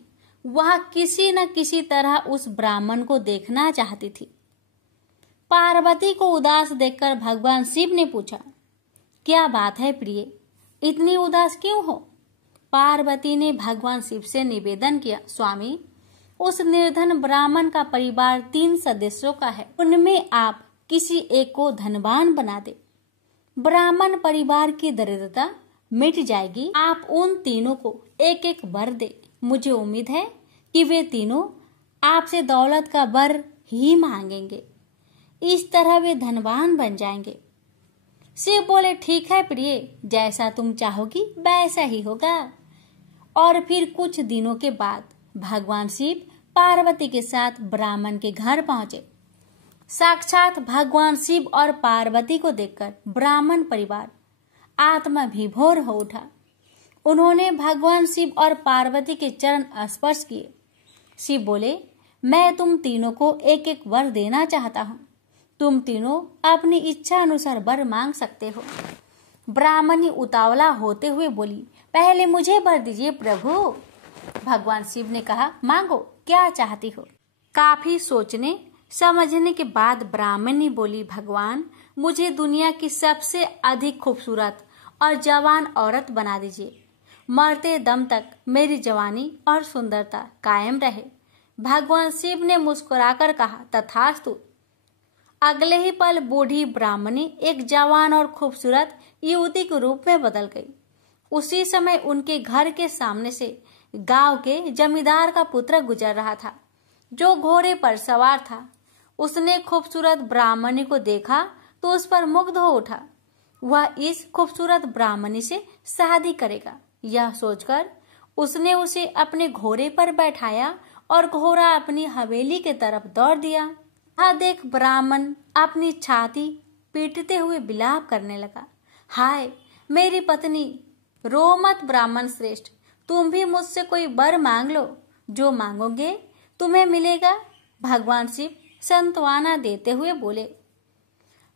वह किसी न किसी तरह उस ब्राह्मण को देखना चाहती थी। पार्वती को उदास देखकर भगवान शिव ने पूछा, क्या बात है प्रिय, इतनी उदास क्यों हो? पार्वती ने भगवान शिव से निवेदन किया, स्वामी, उस निर्धन ब्राह्मण का परिवार 3 सदस्यों का है। उनमें आप किसी एक को धनवान बना दे। ब्राह्मण परिवार की दरिद्रता मिट जाएगी। आप उन तीनों को एक एक वर दे। मुझे उम्मीद है कि वे तीनों आपसे दौलत का वर ही मांगेंगे। इस तरह वे धनवान बन जाएंगे। शिव बोले, ठीक है प्रिय, जैसा तुम चाहोगी वैसा ही होगा। और फिर कुछ दिनों के बाद भगवान शिव पार्वती के साथ ब्राह्मण के घर पहुंचे। साक्षात भगवान शिव और पार्वती को देखकर ब्राह्मण परिवार आत्मा विभोर हो उठा। उन्होंने भगवान शिव और पार्वती के चरण स्पर्श किए। शिव बोले, मैं तुम तीनों को एक एक वर देना चाहता हूँ। तुम तीनों अपनी इच्छा अनुसार वर मांग सकते हो। ब्राह्मणी उतावला होते हुए बोली, पहले मुझे वर दीजिए प्रभु। भगवान शिव ने कहा, मांगो, क्या चाहती हो? काफी सोचने समझने के बाद ब्राह्मणी बोली, भगवान, मुझे दुनिया की सबसे अधिक खूबसूरत और जवान औरत बना दीजिए। मरते दम तक मेरी जवानी और सुंदरता कायम रहे। भगवान शिव ने मुस्कुराकर कहा, तथास्तु। अगले ही पल बूढ़ी ब्राह्मणी एक जवान और खूबसूरत युवती के रूप में बदल गई। उसी समय उनके घर के सामने से गांव के जमींदार का पुत्र गुजर रहा था, जो घोड़े पर सवार था। उसने खूबसूरत ब्राह्मणी को देखा तो उस पर मुग्ध हो उठा। वह इस खूबसूरत ब्राह्मणी से शादी करेगा। यह सोचकर उसने उसे अपने घोड़े पर बैठाया और घोड़ा अपनी हवेली के तरफ दौड़ दिया। यह देख ब्राह्मण अपनी छाती पीटते हुए विलाप करने लगा, हाय मेरी पत्नी, रो मत ब्राह्मण श्रेष्ठ, तुम भी मुझसे कोई वर मांग लो, जो मांगोगे तुम्हें मिलेगा। भगवान शिव सांत्वना देते हुए बोले,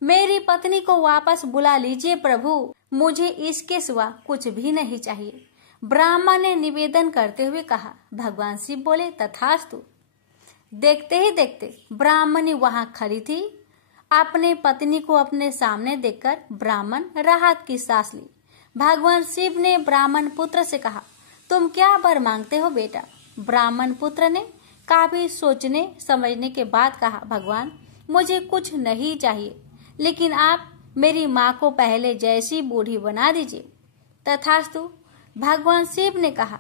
मेरी पत्नी को वापस बुला लीजिए प्रभु, मुझे इसके सिवा कुछ भी नहीं चाहिए। ब्राह्मण ने निवेदन करते हुए कहा। भगवान शिव बोले, तथास्तु। देखते ही देखते ब्राह्मणी वहां खड़ी थी। अपने पत्नी को अपने सामने देखकर ब्राह्मण राहत की सांस ली। भगवान शिव ने ब्राह्मण पुत्र से कहा, तुम क्या वर मांगते हो बेटा? ब्राह्मण पुत्र ने काफी सोचने समझने के बाद कहा, भगवान, मुझे कुछ नहीं चाहिए, लेकिन आप मेरी माँ को पहले जैसी बूढ़ी बना दीजिए। तथास्तु, भगवान शिव ने कहा।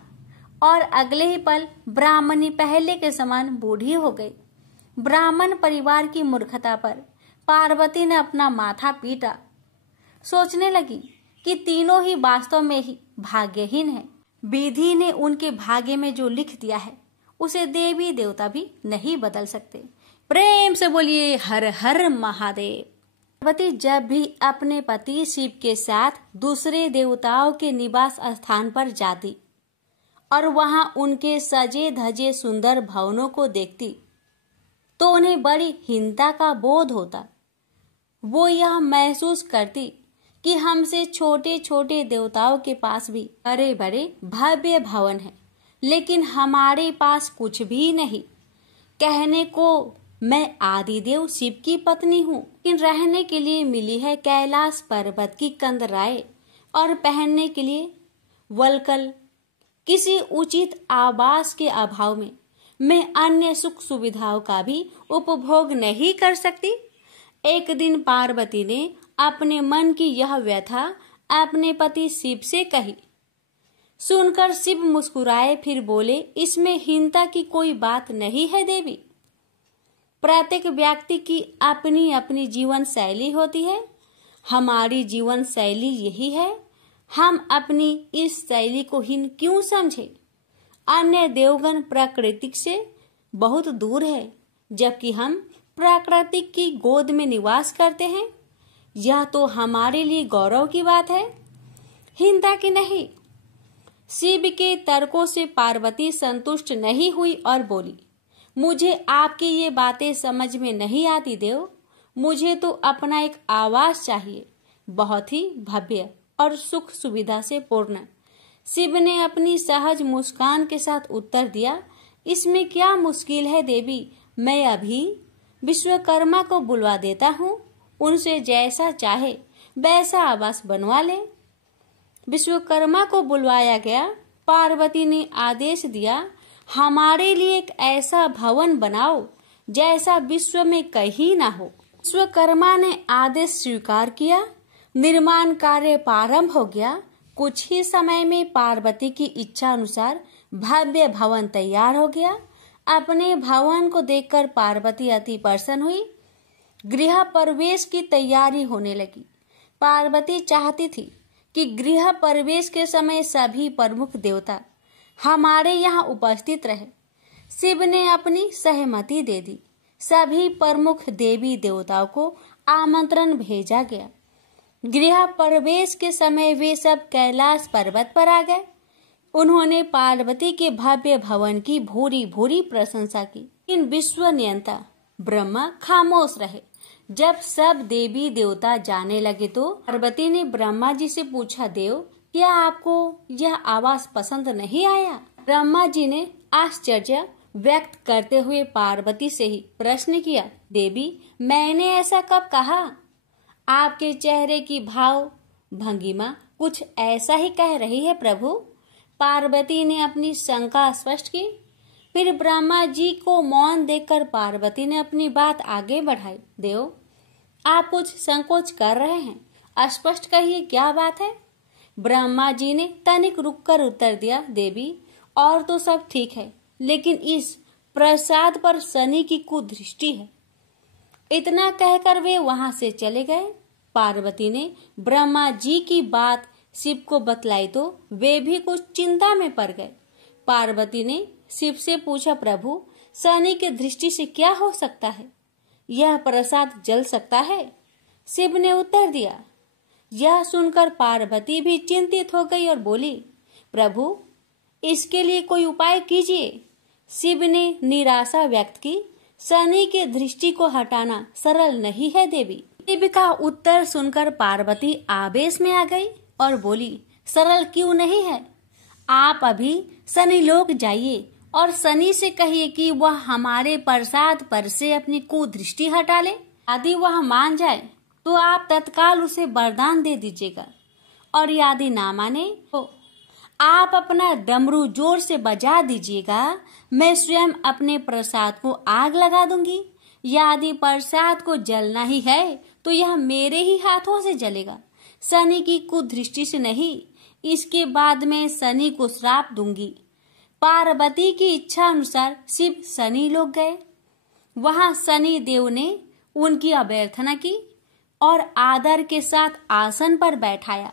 और अगले ही पल ब्राह्मणी पहले के समान बूढ़ी हो गई। ब्राह्मण परिवार की मूर्खता पर पार्वती ने अपना माथा पीटा। सोचने लगी कि तीनों ही वास्तव में ही भाग्यहीन हैं। विधि ने उनके भाग्य में जो लिख दिया है उसे देवी देवता भी नहीं बदल सकते। प्रेम से बोलिए हर हर महादेव। पार्वती जब भी अपने पति शिव के साथ दूसरे देवताओं के निवास स्थान पर जाती और वहां उनके सजे धजे सुंदर भवनों को देखती तो उन्हें बड़ी हीनता का बोध होता। वो यह महसूस करती कि हमसे छोटे छोटे देवताओं के पास भी बड़े बड़े भव्य भवन है, लेकिन हमारे पास कुछ भी नहीं। कहने को मैं आदिदेव शिव की पत्नी हूँ, लेकिन रहने के लिए मिली है कैलाश पर्वत की कंदराएं और पहनने के लिए वल्कल। किसी उचित आवास के अभाव में मैं अन्य सुख सुविधाओं का भी उपभोग नहीं कर सकती। एक दिन पार्वती ने अपने मन की यह व्यथा अपने पति शिव से कही। सुनकर शिव मुस्कुराए, फिर बोले, इसमें हीनता की कोई बात नहीं है देवी। प्रत्येक व्यक्ति की अपनी अपनी जीवन शैली होती है। हमारी जीवन शैली यही है। हम अपनी इस शैली को हीन क्यों समझे? अन्य देवगण प्राकृतिक से बहुत दूर है, जबकि हम प्राकृतिक की गोद में निवास करते हैं। यह तो हमारे लिए गौरव की बात है, हीनता की नहीं। शिव के तर्कों से पार्वती संतुष्ट नहीं हुई और बोली, मुझे आपकी ये बातें समझ में नहीं आती देव। मुझे तो अपना एक आवास चाहिए, बहुत ही भव्य और सुख सुविधा से पूर्ण। शिव ने अपनी सहज मुस्कान के साथ उत्तर दिया, इसमें क्या मुश्किल है देवी। मैं अभी विश्वकर्मा को बुलवा देता हूँ, उनसे जैसा चाहे वैसा आवास बनवा ले। विश्वकर्मा को बुलवाया गया। पार्वती ने आदेश दिया, हमारे लिए एक ऐसा भवन बनाओ जैसा विश्व में कहीं ना हो। विश्वकर्मा ने आदेश स्वीकार किया। निर्माण कार्य प्रारंभ हो गया। कुछ ही समय में पार्वती की इच्छा अनुसार भव्य भवन तैयार हो गया। अपने भवन को देखकर पार्वती अति प्रसन्न हुई। गृह प्रवेश की तैयारी होने लगी। पार्वती चाहती थी कि गृह प्रवेश के समय सभी प्रमुख देवता हमारे यहाँ उपस्थित रहे। शिव ने अपनी सहमति दे दी। सभी प्रमुख देवी देवताओं को आमंत्रण भेजा गया। गृह प्रवेश के समय वे सब कैलाश पर्वत पर आ गए। उन्होंने पार्वती के भव्य भवन की भूरी भूरी प्रशंसा की। इन विश्व नियंता ब्रह्मा खामोश रहे। जब सब देवी देवता जाने लगे तो पार्वती ने ब्रह्मा जी से पूछा, देव क्या आपको यह आवास पसंद नहीं आया? ब्रह्मा जी ने आश्चर्य व्यक्त करते हुए पार्वती से ही प्रश्न किया, देवी मैंने ऐसा कब कहा? आपके चेहरे की भाव भंगिमा कुछ ऐसा ही कह रही है प्रभु। पार्वती ने अपनी शंका स्पष्ट की। फिर ब्रह्मा जी को मौन देखकर पार्वती ने अपनी बात आगे बढ़ाई, देव आप कुछ संकोच कर रहे हैं, स्पष्ट कहिए क्या बात है? ब्रह्मा जी ने तनिक रुककर उत्तर दिया, देवी और तो सब ठीक है, लेकिन इस प्रसाद पर शनि की कुदृष्टि है। इतना कहकर वे वहां से चले गए। पार्वती ने ब्रह्मा जी की बात शिव को बतलाई तो वे भी कुछ चिंता में पड़ गए। पार्वती ने शिव से पूछा, प्रभु शनि की दृष्टि से क्या हो सकता है? यह प्रसाद जल सकता है? शिव ने उत्तर दिया। यह सुनकर पार्वती भी चिंतित हो गई और बोली, प्रभु इसके लिए कोई उपाय कीजिए। शिव ने निराशा व्यक्त की। शनि की दृष्टि को हटाना सरल नहीं है देवी। शिव का उत्तर सुनकर पार्वती आवेश में आ गई और बोली, सरल क्यों नहीं है? आप अभी शनि लोक जाइए और शनि से कहिए कि वह हमारे प्रसाद पर से अपनी कुदृष्टि हटा ले। यदि वह मान जाए तो आप तत्काल उसे वरदान दे दीजिएगा, और यदि ना माने तो आप अपना डमरू जोर से बजा दीजिएगा। मैं स्वयं अपने प्रसाद को आग लगा दूंगी। यदि प्रसाद को जलना ही है तो यह मेरे ही हाथों से जलेगा, शनि की कुदृष्टि से नहीं। इसके बाद मैं शनि को श्राप दूंगी। पार्वती की इच्छा अनुसार शिव शनि लोक गए। वहां शनि देव ने उनकी अभ्यर्थना की और आदर के साथ आसन पर बैठाया।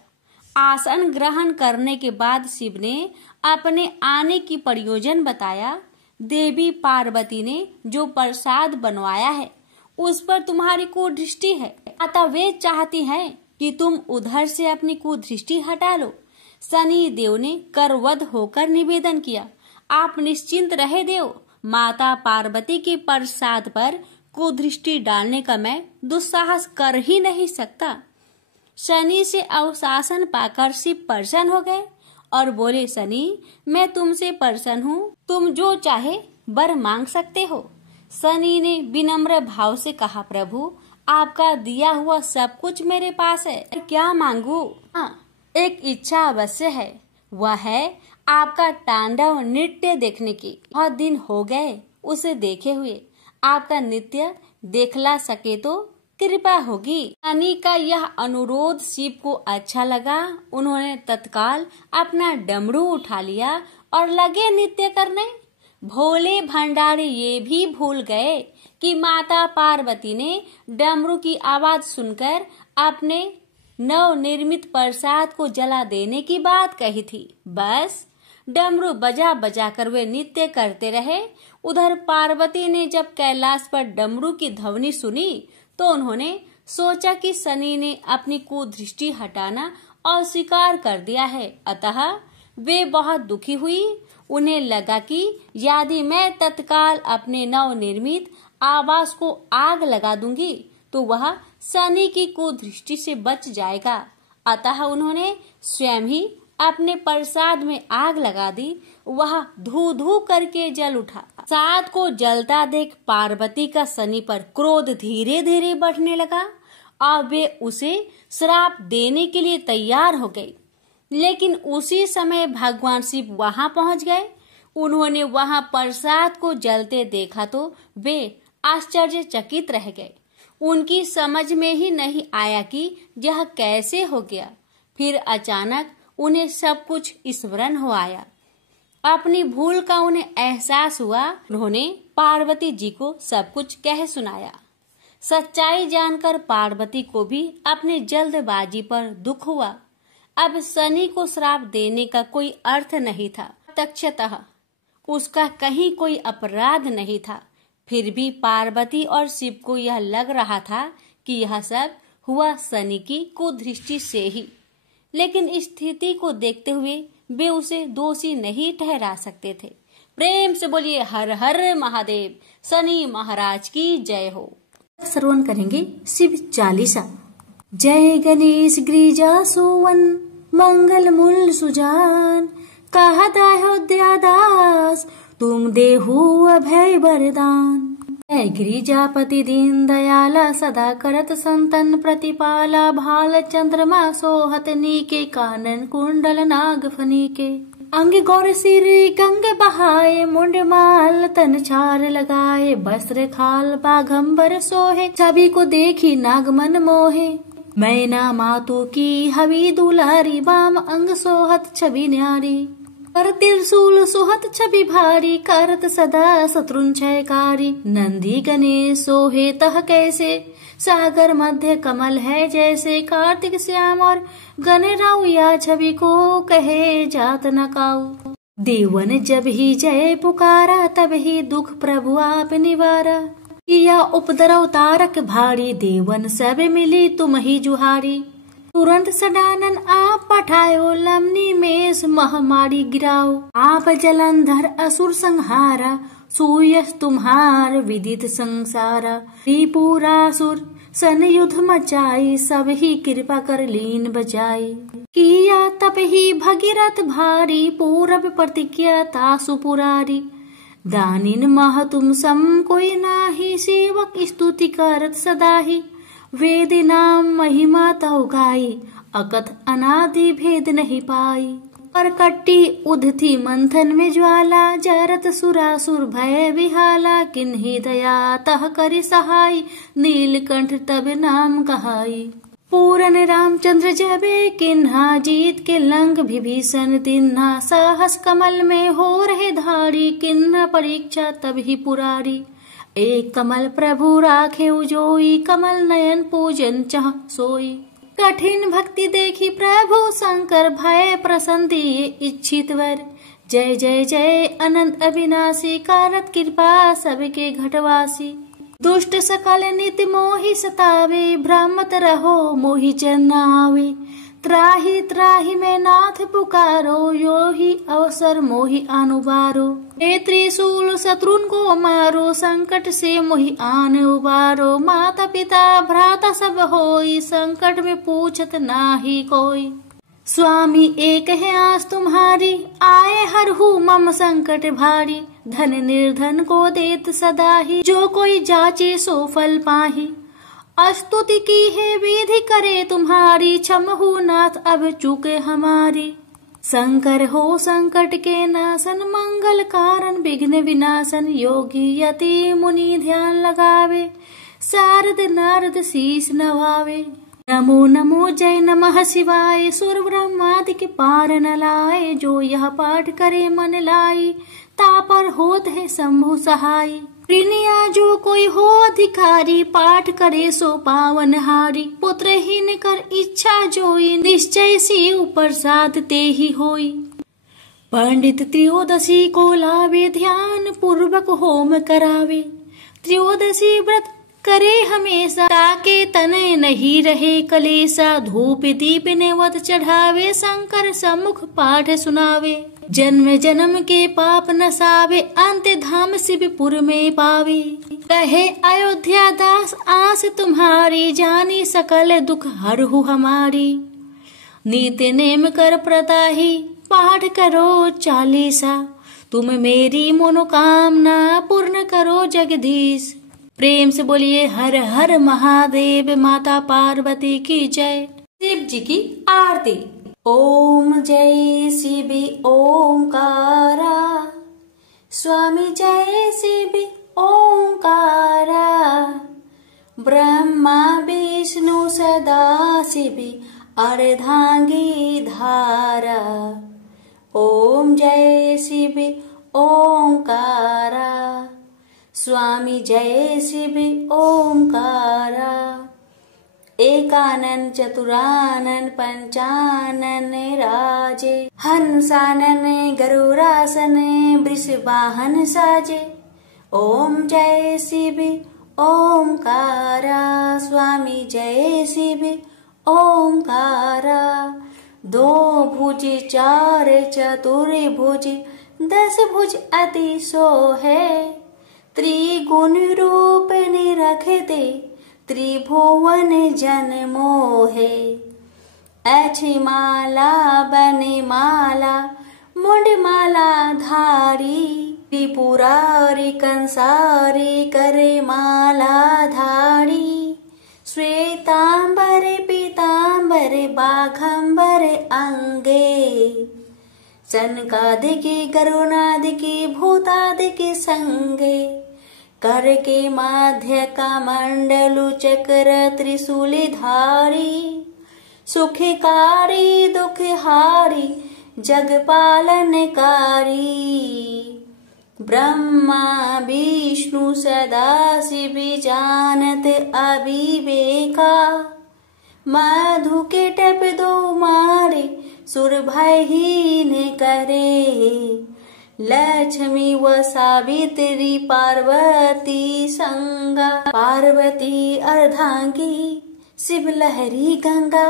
आसन ग्रहण करने के बाद शिव ने अपने आने की प्रयोजन बताया। देवी पार्वती ने जो प्रसाद बनवाया है उस पर तुम्हारी कुदृष्टि है, अतः वे चाहती हैं कि तुम उधर से अपनी कुदृष्टि हटा लो। शनि देव ने करवध होकर निवेदन किया, आप निश्चिंत रहे देव, माता पार्वती के प्रसाद पर कुदृष्टि डालने का मैं दुस्साहस कर ही नहीं सकता। शनि से अवशासन पाकर शिव प्रसन्न हो गए और बोले, शनि, मैं तुमसे प्रसन्न हूँ, तुम जो चाहे वर मांग सकते हो। शनि ने विनम्र भाव से कहा, प्रभु, आपका दिया हुआ सब कुछ मेरे पास है, क्या मांगू? हाँ, एक इच्छा अवश्य है, वह है आपका तांडव नृत्य देखने की। बहुत दिन हो गए उसे देखे हुए, आपका नृत्य देखला सके तो कृपा होगी। शनि का यह अनुरोध शिव को अच्छा लगा। उन्होंने तत्काल अपना डमरू उठा लिया और लगे नृत्य करने। भोले भंडारी ये भी भूल गए कि माता पार्वती ने डमरू की आवाज सुनकर अपने नव निर्मित प्रसाद को जला देने की बात कही थी। बस डमरू बजा बजा कर वे नृत्य करते रहे। उधर पार्वती ने जब कैलाश पर डमरू की ध्वनि सुनी तो उन्होंने सोचा कि शनि ने अपनी कुदृष्टि हटाना अस्वीकार कर दिया है, अतः वे बहुत दुखी हुई। उन्हें लगा कि यदि मैं तत्काल अपने नव निर्मित आवास को आग लगा दूंगी तो वह शनि की कुदृष्टि से बच जाएगा। अतः उन्होंने स्वयं ही अपने प्रसाद में आग लगा दी। वह धू धू करके जल उठा। प्रसाद को जलता देख पार्वती का शनि पर क्रोध धीरे धीरे बढ़ने लगा और वे उसे श्राप देने के लिए तैयार हो गई। लेकिन उसी समय भगवान शिव वहां पहुंच गए। उन्होंने वहां प्रसाद को जलते देखा तो वे आश्चर्यचकित रह गए। उनकी समझ में ही नहीं आया कि यह कैसे हो गया। फिर अचानक उन्हें सब कुछ स्मरण हो आया। अपनी भूल का उन्हें एहसास हुआ। उन्होंने पार्वती जी को सब कुछ कह सुनाया। सच्चाई जानकर पार्वती को भी अपने जल्दबाजी पर दुख हुआ। अब शनि को श्राप देने का कोई अर्थ नहीं था। प्रत्यक्षतः उसका कहीं कोई अपराध नहीं था। फिर भी पार्वती और शिव को यह लग रहा था कि यह सब हुआ शनि की कुदृष्टि से ही। लेकिन इस स्थिति को देखते हुए वे उसे दोषी नहीं ठहरा सकते थे। प्रेम से बोलिए हर हर महादेव, शनि महाराज की जय हो। श्रवण करेंगे शिव चालीसा। जय गणेश गिरिजा सोवन, मंगल मूल सुजान, कहत अयोध्या दास, तुम देहु अभय वरदान। जय गिरिजापति दीन दयाला, सदा करत संतन प्रतिपाला, भाल चंद्रमा सोहत नीके, कानन कुंडल नाग फनीके। अंग गौर सिर गंग बहाए, मुंड माल तन छार लगाए, वस्त्र खाल बाघंबर सोहे, सभी को देखी नागमन मोहे। मैना मातु की हवी दुलारी, वाम अंग सोहत छवि न्यारी, कर त्रिशूल सोहत छवि भारी, करत सदा शत्रुन क्षयकारी। नंदी गणेश सोहे तह कैसे, सागर मध्य कमल है जैसे, कार्तिक श्याम और गणराव या छवि को कहे जात न काऊ। देवन जब ही जय पुकारा, तब ही दुख प्रभु आप निवारा, किया उपद्रव तारक भारी, देवन सब मिली तुम ही जुहारी। तुरंत सडानन आप पठायो, लमनी मेष महामारी गिराओ, आप जलंधर असुर संहारा, सूयस तुम्हार विदित संसारा। त्रिपुरासुर सन युद्ध मचाई, सब ही कृपा कर लीन बचाई, किया तप ही भगीरथ भारी, पूरब प्रतिज्ञा तासु पुरारी। दानिन मह तुम सम कोई नाही, सेवक स्तुति करत सदा ही, वेद नाम महिमा तौ गाई, अकथ अनादि भेद नहीं पाई। पर कट्टी उधती मंथन में ज्वाला, जरत सुरासुर भय विहाला, किन्ही दया तह करि सहाय, नीलकंठ तब नाम कहाई। पूरन रामचंद्र जबे किन्हा, जीत के लंक विभीषण तिन्हा, साहस कमल में हो रहे धारी, किन्हा परीक्षा तब ही पुरारी। एक कमल प्रभु राखे उजोई, कमल नयन पूजन चाह सोई। कठिन भक्ति देखी प्रभु शंकर, भय प्रसन्न दिए इच्छित वर। जय जय जय अनंत अविनाशी, कारत कृपा सबके घटवासी। दुष्ट सकल नित मोहि सतावे, भ्रमत रहो मोहि चरनावे, त्राहि त्राहि में नाथ पुकारो, यो ही अवसर मोहि अनुबारो। हे त्रिशूल शत्रुन को मारो, संकट से मोहि आन उबारो। माता पिता भ्राता सब होई, संकट में पूछत नाही कोई। स्वामी एक है आस तुम्हारी, आए हरहु मम संकट भारी। धन निर्धन को देत सदा ही, जो कोई जाचे सो फल पाही। स्तुति की है विधि करे तुम्हारी, क्षमहु नाथ अब चूके हमारी। शंकर हो संकट के नाशन, मंगल कारण विघ्न विनाशन। योगी यति मुनि ध्यान लगावे, शारद नारद शीस नवावे। नमो नमो जय नमः शिवाय, सुर ब्रह्मादि के पार न लाए। जो यह पाठ करे मन लाई, तापर होत है शंभु सहाय। प्रिनिया जो कोई हो अधिकारी, पाठ करे सो पावन हारी। पुत्रहीन कर इच्छा जोई, निश्चय से प्रसाद ते ही होई। पंडित त्रयोदशी को लावे, ध्यान पूर्वक होम करावे। त्रयोदशी व्रत करे हमेशा, ताके तनय नहीं रहे कलेसा। धूप दीप नेवत चढ़ावे, शंकर सम्मुख पाठ सुनावे। जन्म जन्म के पाप नसावे, अंत धाम शिवपुर में पावे। कहे अयोध्या दास आस तुम्हारी, जानी सकल दुख हरहु हमारी। नित्य नेम कर प्रताही, पाठ करो चालीसा। तुम मेरी मनोकामना, पूर्ण करो जगदीश। प्रेम से बोलिए हर हर महादेव। माता पार्वती की जय। शिव जी की आरती। ओम जय शिव ओंकारा, स्वामी जय शिव ओंकारा। ब्रह्मा विष्णु सदा शिव, अर्धांगी धारा। ओम जय शिव ओंकारा, स्वामी जय शिव ओंकारा। एकानन चतुरानन पंचानन राजे, हंसानन गरुड़ासन वृषवाहन साजे। ओम जय शिव ओंकारा, स्वामी जय शिव ओंकारा। दो भुज चार चतुर्भुज, 10 भुज अति सोहे। त्रिगुण रूप निरखते, त्रिभुवन जन मोहे। अच्छी माला बने माला, मुंड माला धारी। त्रिपुरारी कंसारी, करे माला धारी। श्वेतांबर पीतांबर, बाघंबर अंगे। सनकादिकी गरुणादिकी, भूतादिकी संगे। कर के माध्य का मंडलु, चक्र त्रिशूली धारी। सुखकारी दुखहारी, जगपालनकारी। ब्रह्मा विष्णु सदा शिव, जानत अविवेका। मधु के टप दो मारे, सुर भयहीन करे। लक्ष्मी व सावित्री पार्वती संगा। पार्वती अर्धांगी, शिव लहरी गंगा।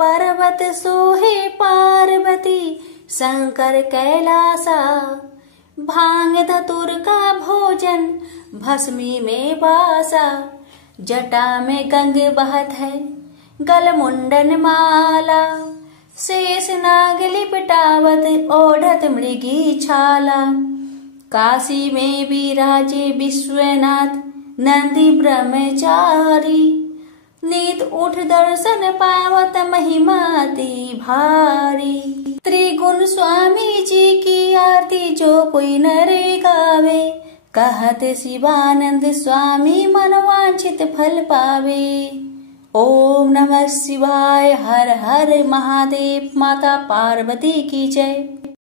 पर्वत सोहे पार्वती, शंकर कैलासा। भांग धतुर का भोजन, भस्मी में वासा। जटा में गंग बहत है, गल मुंडन माला। शेष नाग लिपटावत, ओढ़त मृगी छाला। काशी में विराजे विश्वनाथ, नंदी ब्रह्मचारी। नीत उठ दर्शन पावत, महिमा अति भारी। त्रिगुण स्वामी जी की आरती, जो कोई नरे गावे। कहत शिवानंद स्वामी, मनवांछित फल पावे। ओम नमः शिवाय, हर हर महादेव। माता पार्वती की जय।